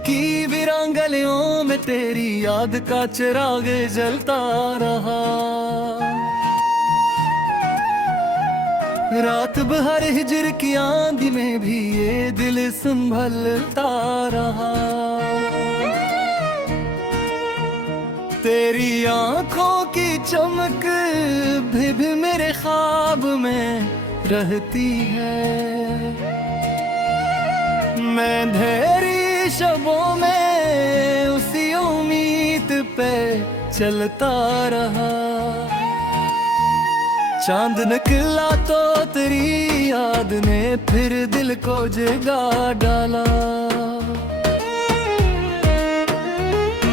की वीरान गलियों में तेरी याद का चिराग जलता रहा। रात भर हिजर की आंधी में भी ये दिल संभलता रहा। तेरी आंखों की चमक भी मेरे ख्वाब में रहती है। मैं अंधेरी शबों में उसी उम्मीद पे चलता रहा। चांद निकला तो तेरी याद ने फिर दिल को जगा डाला।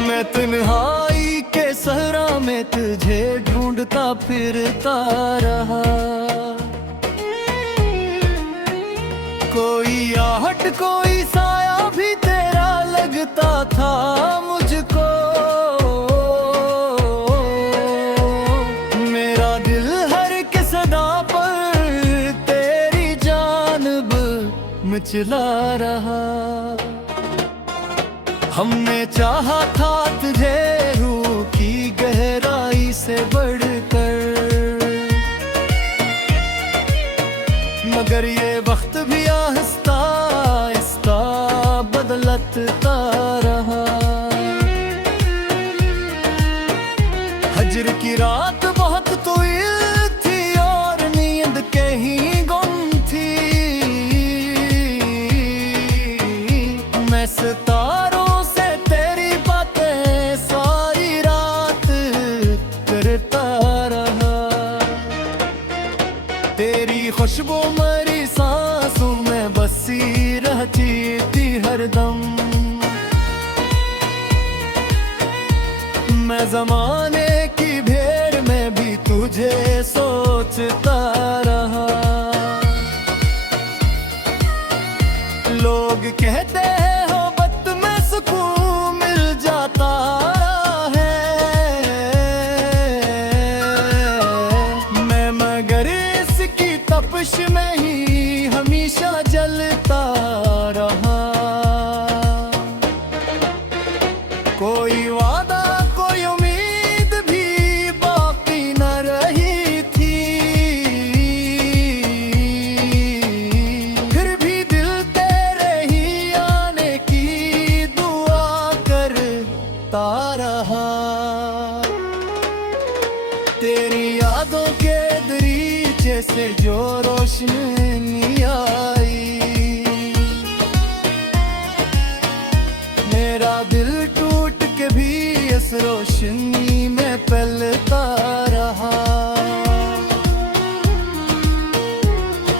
मैं तन्हाई के सहरा में तुझे ढूंढता फिरता रहा। कोई आहट कोई साया भी तेरा लगता था मुझको। मेरा दिल हर के सदा पर तेरी जानब मचला रहा। हमने चाहा था तुझे रूह की गहराई से बढ़कर, मगर ये वक्त भी आहिस्ता आहिस्ता बदलता रहा। हजर की रात बहुत तवील थी और नींद कहीं गुम थी। मैं सितारों से तेरी बातें सारी रात करता रहा। तेरी खुशबू मेरी सांसों में बसी रहती थी हरदम। मैं जमाने की भीड़ में भी तुझे सोचता रहा। लोग कहते हैं मोहब्बत में सुकून मिल जाता है। मैं मगर इसकी तपिश में ही हमेशा जलता रहा। कोई वादा कोई उम्मीद भी बाकी न रही थी। फिर भी दिल तेरे ही आने की दुआ करता रहा। तेरी यादों के दरीचे से जो रोशनी आई, मेरा दिल टूट के भी इस रोशनी में पलता रहा।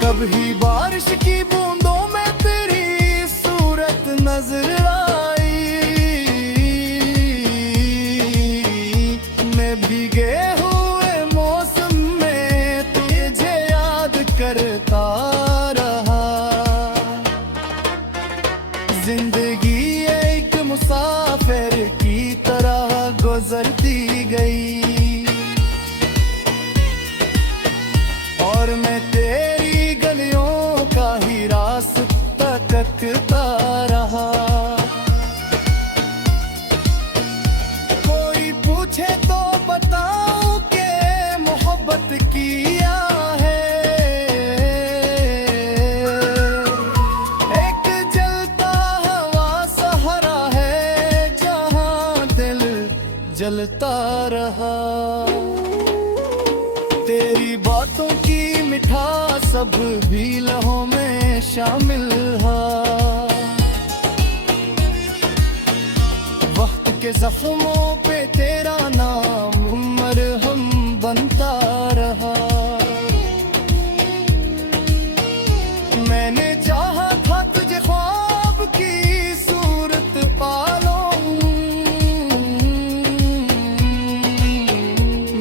कभी बारिश की बूंदों में तेरी सूरत नजर आई। मैं भीगे हुए मौसम में तुझे याद करता रहा। जिंदगी एक मुसाफिर की तरह गुजरती गई और मैं तेरी गलियों का ही रास्ता तकता रहा। कोई पूछे तो बताऊं कि मोहब्बत किया है। एक जलता हवा सहारा है जहां दिल जलता रहा। तेरी बातों की मिठास सब भी लहों में शामिल है। वक्त के जख्मों पे तेरा नाम मरहम बनता रहा। मैंने चाहा था तुझे ख्वाब की सूरत पालूं,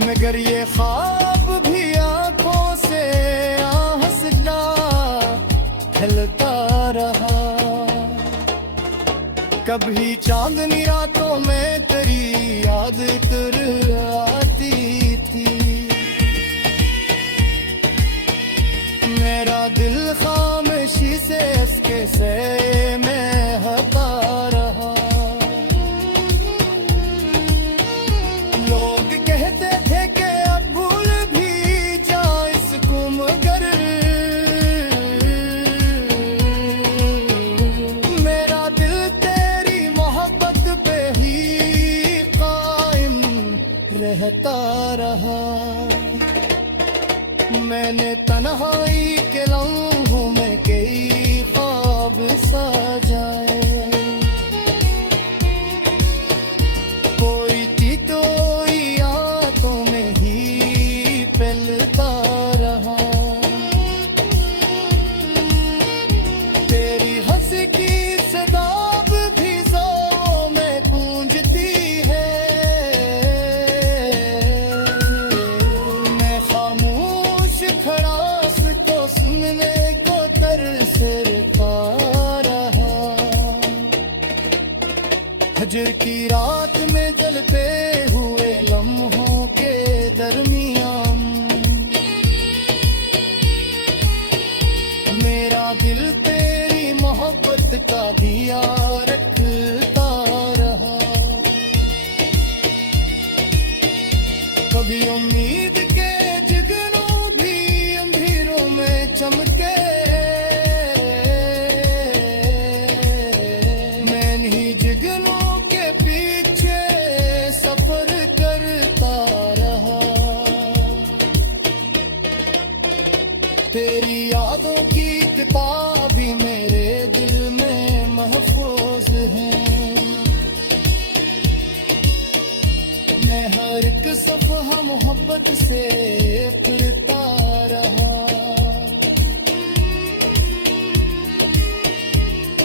मगर ये ख्वाब भी आंखों से आंसू खिलता रहा। कभी चांदनी रातों में तेरी याद कर आती थी। मेरा दिल खामोशी से इसके से में हता रहा। कहता रहा। मैंने तन्हाई के लम्हों में कई ख्वाब सजाए, कोई चितोई यादों में ही पलता रहा। तेरी हंसी की सदाब भी ज़ों में गूंजती है, मैं खामोश खड़ा उसको सुनने को तरसता रहा। हजर की रात में जलते हुए लम्हों के दरमियान मेरा दिल तेरी मोहब्बत का दिया रखता रहा। कभी उम्मीद के जगनों भी अंधेरों में चमके, मैं नहीं जगनों के पीछे सफर करता रहा। तेरी यादों की किताबी मेरे दिल में महफूज है, मैं हर एक सफ़हा मोहब्बत से फिरता रहा।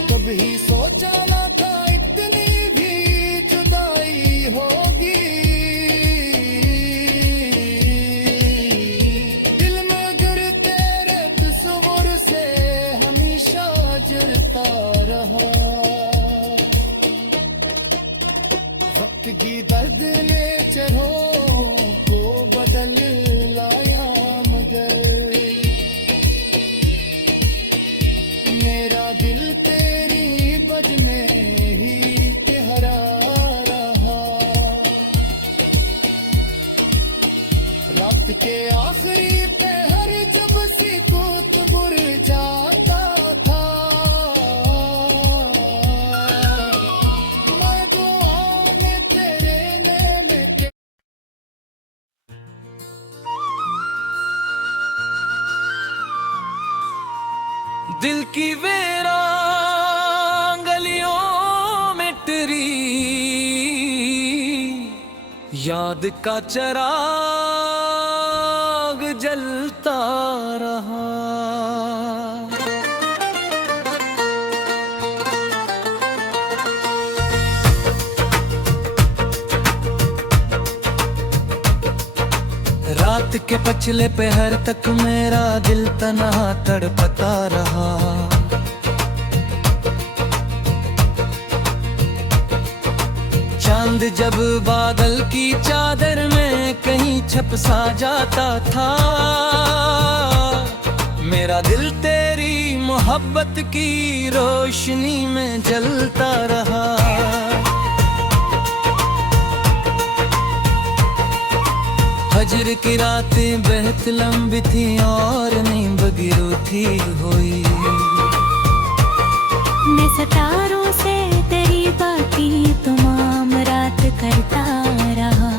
कभी सोचा ना था इतनी भी जुदाई होगी, दिल में गिर तेरे तस्वीर से हमेशा जलता रहा। वक्त की दर्द ने चेहरों को बदल लाया, मगर मेरा दिल तेरी बज में ही ठहरा रहा। रात के आखिरी पहर जब सिकूत बुर जाता था, मैं दुआ में तेरे नेम के दिल की वीरान गलियों में तेरी याद का चिराग जलता रहा। रात के पछले पहर तक मेरा दिल तन्हा तड़पता रहा। चांद जब बादल की चादर में कहीं छप सा जाता था, मेरा दिल तेरी मोहब्बत की रोशनी में जलता रहा। फजर की रातें बेहद लंबी थी और नींद गिरोती हुई, मैं सितारों से तेरी बातें तमाम रात करता रहा।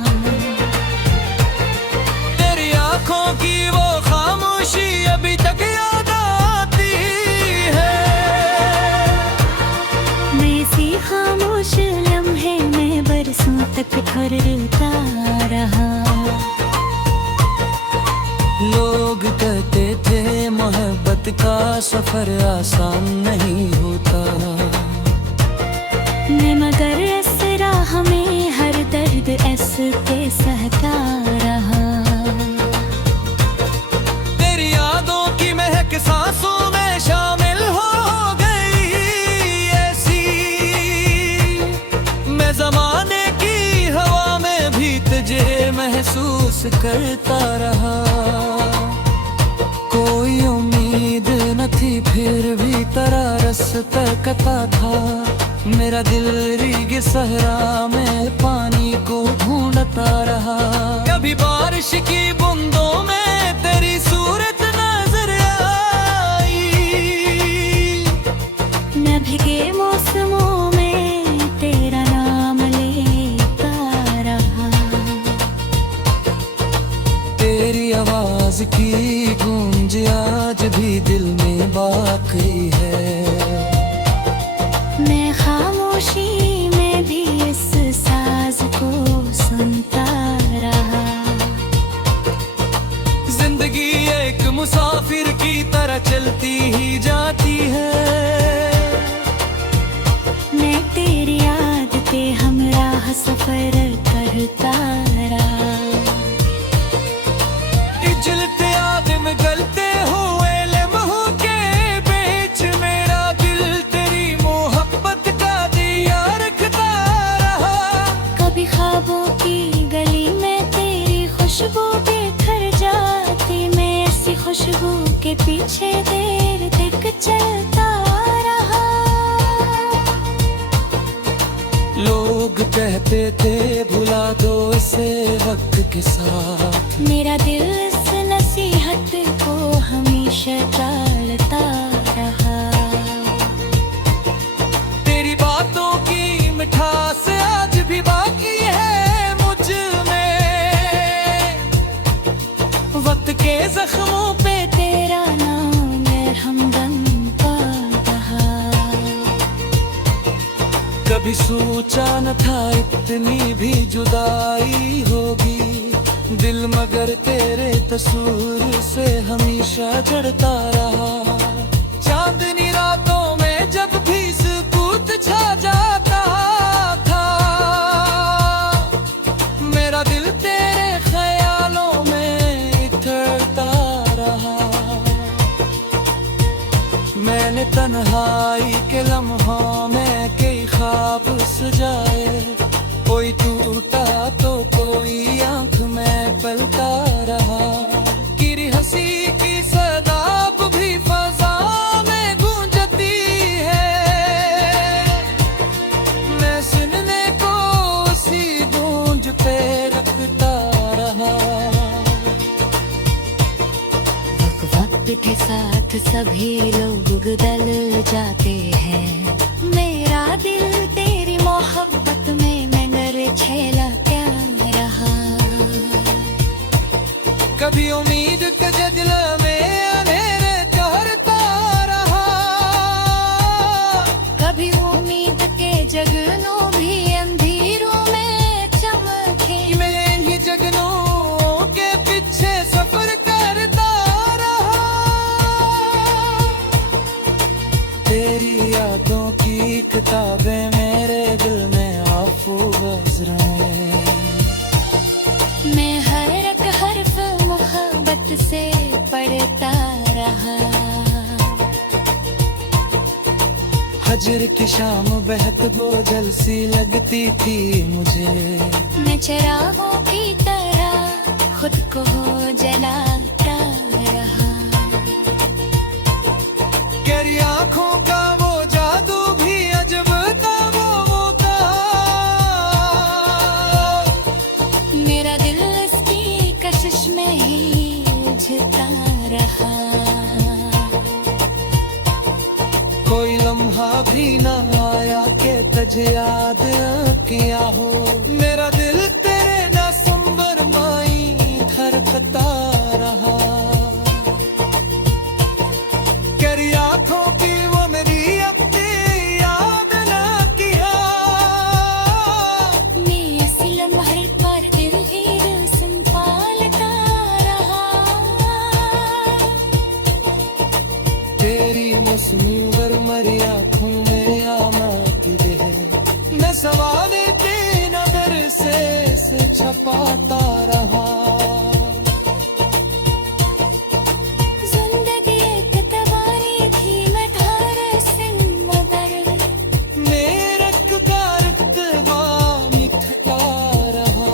तेरी आंखों की वो खामोशी अभी तक याद आती है, मैं इसी खामोश लम्हे में बरसों तक ठहरता रहा। लोग कहते थे मोहब्बत का सफर आसान नहीं होता, मगर इस राह में हर दर्द ऐसे सहता रहा। तेरी यादों की महक सांसों में शामिल हो गई ऐसी, मैं जमाने की हवा में भी तुझे महसूस करता रहा। कोई उम्मीद न थी फिर भी तेरा रास्ता कता था, मेरा दिल रीग सहरा में पानी को ढूंढता रहा। कभी बारिश की बूंदों में तेरी सूरत नजर आई, न भीगे मौसमों में तेरा नाम लेता रहा। तेरी आवाज की गूंज आज भी दिल में बाकी है। मैं खामोशी में भी इस साज को सुनता रहा। जिंदगी एक मुसाफिर की तरह चलती ही जाती है। मैं तेरी याद पे हमराह सफर करता रहा। जलते आदम गलते हुए लम्हों के बीच मेरा दिल तेरी मोहब्बत का दिया रखता रहा। कभी ख्वाबों की गली में तेरी खुशबू बिखर जाती, मैं ऐसी खुशबू के पीछे देर तक चलता रहा। लोग कहते थे भुला दो इसे वक्त के साथ, मेरा दिल इस नसीहत को हमेशा टालता रहा। तेरी बातों की मिठास आज भी बाकी है मुझ में। वक्त के जख्मों पे तेरा नाम हमदम का रहा। कभी सोचा न था इतनी भी जुदाई होगी दिल, मगर तेरे तस्वीर से हमेशा जड़ता रहा। चांदनी रातों में जब भी सुकूत छा जाता था, मेरा दिल तेरे ख्यालों में इतरता रहा। मैंने तन्हाई के लम्हों में कई ख्वाब सजाए, कोई टूटा तो कोई आंख में पलता रहा। गिरी हंसी की सदा भी फजा में गूंजती है, मैं सुनने को उसी गूंज पे रखता रहा। वक्त के साथ सभी लोग बदल जाते हैं, मेरा दिल तेरी मोहब्बत में मगर छेला क्या रहा। कभी उम्मीद के जजला में अंधेरे करता रहा, कभी उम्मीद के जगनों भी अंधेरों में चमके। मैं इन्हीं जगनों के पीछे सफर करता रहा। तेरी यादों की किताबें मेरे दिल में महफूज रहे। मैं हर एक हर्फ मोहब्बत से पढ़ता रहा। हजर की शाम बेहद बोझल सी लगती थी मुझे, मैं चिरागों की तरह खुद को जलाता रहा। गहरी आंखों का वो जादू भी अजब था वो था। मेरा दिल इसकी कशिश में ही उलझता रहा। कोई लम्हा भी ना आया कि तुझे याद किया हो, मेरा दिल तेरे नासंबर माई धड़कता रहा। तेरी आंखों की वो मेरी अपनी याद ना किया, मैं ऐसी लम्हे पर दिल ही संभालता रहा। तेरी मसनूर मरी आंखों में आमद दे, मैं सवाल की नजर से छपाता रहा। जिंदगी एक तबारी थी, मैं घर से मगर मेरे का मिटता रहा।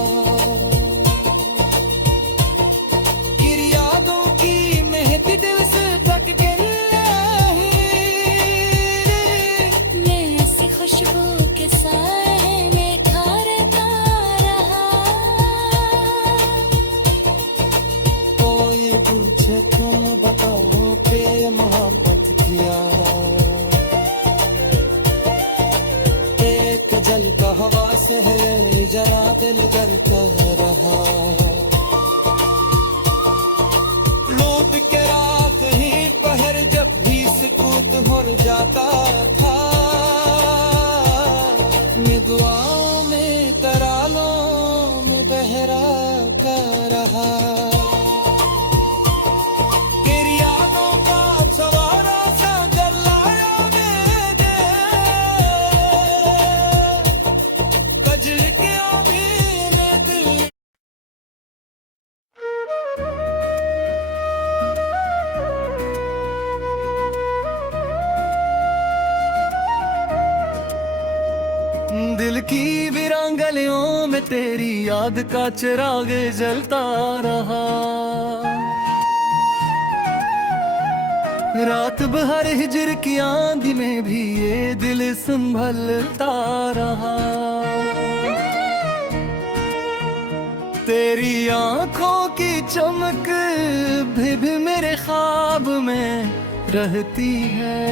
गिरी यादों की मेहंदी दिल से ढक के मैं ऐसी खुशबू के साए में खारता रहा। कोई पूछे तुम बताओ पे मोहब्बत किया, एक जल का हवा से है जरा दिल करता रहा। धूप के रात ही पहर जब भी सुकूत हो जाता था, मैं दुआओं में तरालों में बहरा कर रहा। तेरी यादों का सवारा सा जलाया मेरे, कजल के अभी ने दिल। दिल की वीरांगलियों में तेरी याद का चिराग जलता रहा। रात भर हिजर की आंधी में भी ये दिल संभलता रहा। तेरी आंखों की चमक भी मेरे ख्वाब में रहती है।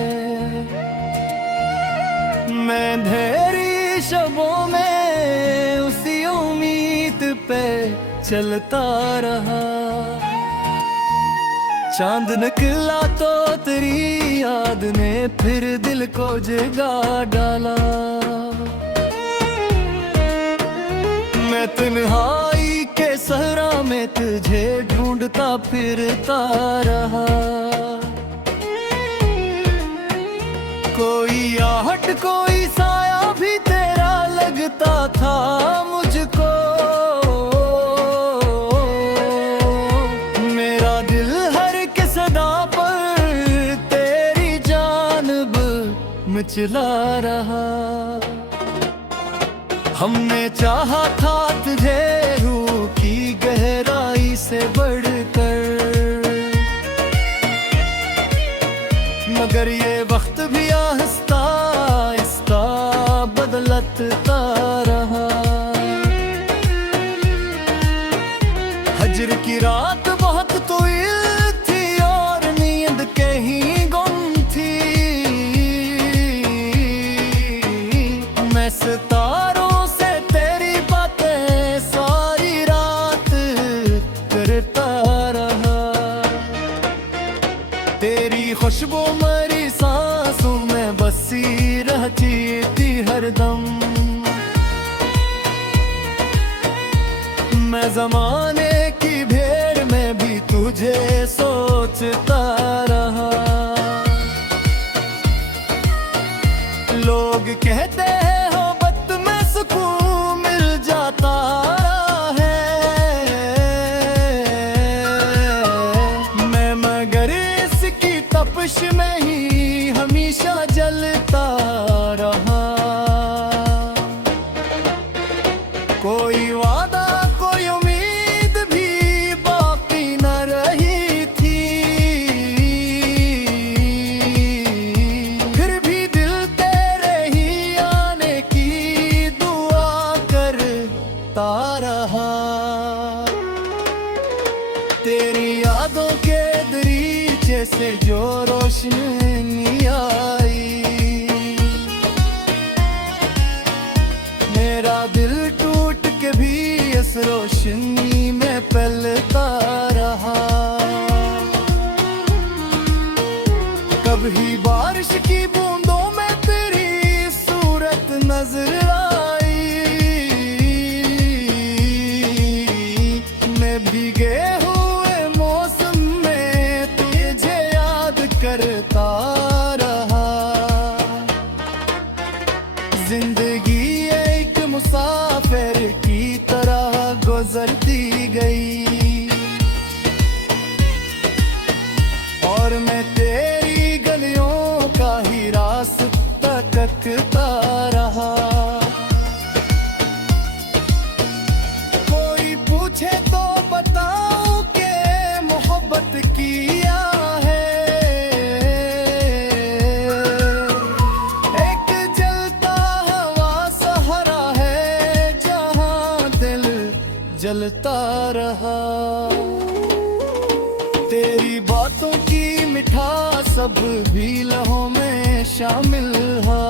मैं अंधेरी शबों में उसी उम्मीद पे चलता रहा। चांद निकला तो तेरी याद ने फिर दिल को जगा डाला। मैं तन्हाई के सहरा में तुझे ढूंढता फिरता रहा। कोई आहट कोई साया भी तेरा लगता था मुझको। मेरा दिल हर के सदा पर तेरी जानब मचला रहा। हमने चाहा था तुझे रूह की गहराई से बढ़कर, मगर ये वक्त भी आहिस्ता आहिस्ता बदलता रहा। हजर की रात बहुत तवील थी और नींद कहीं गुम थी। मैं सितारों से तेरी बातें सारी रात करता रहा। तेरी खुशबू मेरी सांसों में बसी रहती थी हरदम। मैं जमाने की भीड़ में भी तुझे सोचता रहा। लोग कहते हैं हो वक्त में सुकून मिल जाता है। मैं मगर इसकी तपिश में ही हमेशा जलता रहा। कोई वादा कोई उम्मीद भी बाकी न रही थी। फिर भी दिल तेरे ही आने की दुआ करता रहा। तेरी यादों के दरीचे से जो रोशनी आई, मेरा दिल टूट के भी इस रोशनी में पलता रहा। कभी बारिश की बूंदों में तेरी सूरत नजर आई। मैं भीगे हुए मौसम में तुझे याद करता रहा। जिंदगी एक मुसाफिर की तरह गुजरती गई और मैं तेरी गलियों का ही रास्ता तकता रहा। कोई पूछे तो बताऊं कि मोहब्बत किया है। एक जलता हवा सहारा है जहां दिल जलता रहा। तेरी बातों की मिठास सब भी लहों में शामिल है।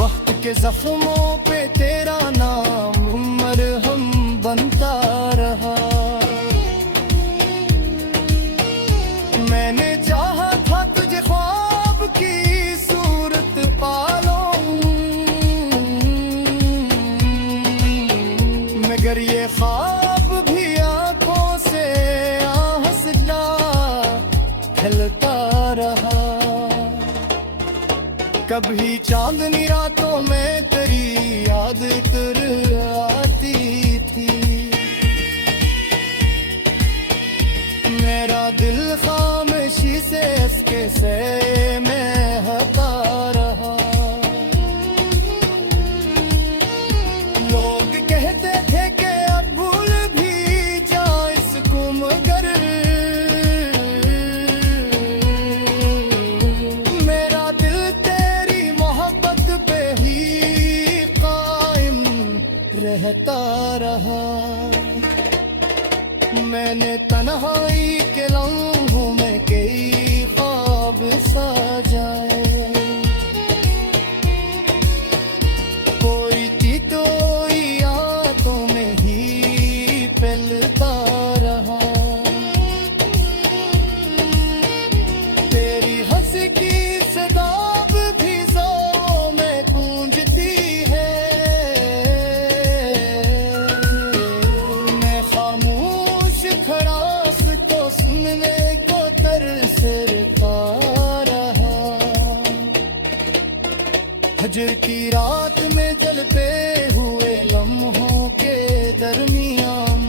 वक्त के जख्मों पे तेरा नाम मरहम बनता रहा। मगर ये ख्वाब भी आंखों से हंसला खिलता रहा। कभी चांदनी रातों में तेरी याद कर आती थी, मेरा दिल खामोशी से इसके से में हता रहा। लोग कहते थे कि अब भूल भी जा इसको, मगर मेरा दिल तेरी मोहब्बत पे ही कायम रहता रहा। मैंने तन्हाई के लम्हों में कई ख्वाब सजाए, कोई चितोई यादों में ही पलता रहा। तेरी हंसी की सदा भी ज़ों में गूंजती है, मैं खामोश खड़ा उसको सुनने को तरसता रहा। हजर की रात में जलते हुए लम्हों के दरमियान,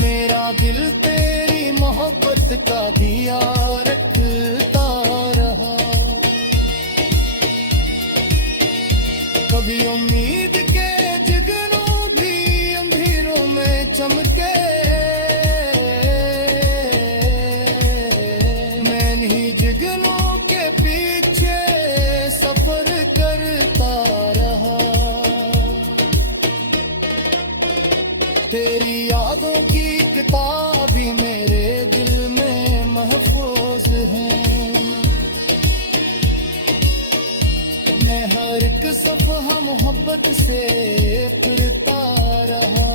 मेरा दिल तेरी मोहब्बत का दिया रखता रहा। कभी उम्मीद के जगनों भी अंधेरों में चमके, मैं नहीं जगनों के पीछे सफर करता रहा। तेरी यादों की किताब भी मेरे दिल में महफूज है, मैं हर एक सफ़हा मोहब्बत से फिरता रहा।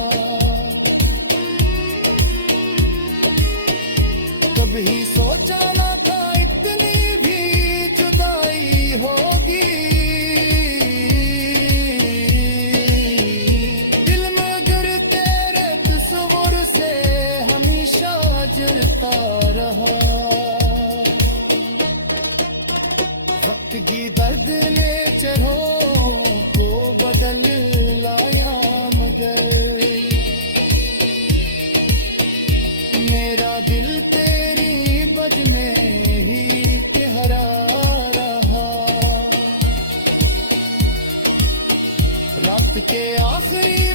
कभी सोचा ना था इतनी भी जुदाई होगी, दिल मगर तेरे तस्वीर से हमेशा जलता रहा। वक्त की दर्द ने चेहरों को बदल लाया, मगर मेरा दिल तेरी बज में ही ठहरा रहा। रात के आखिरी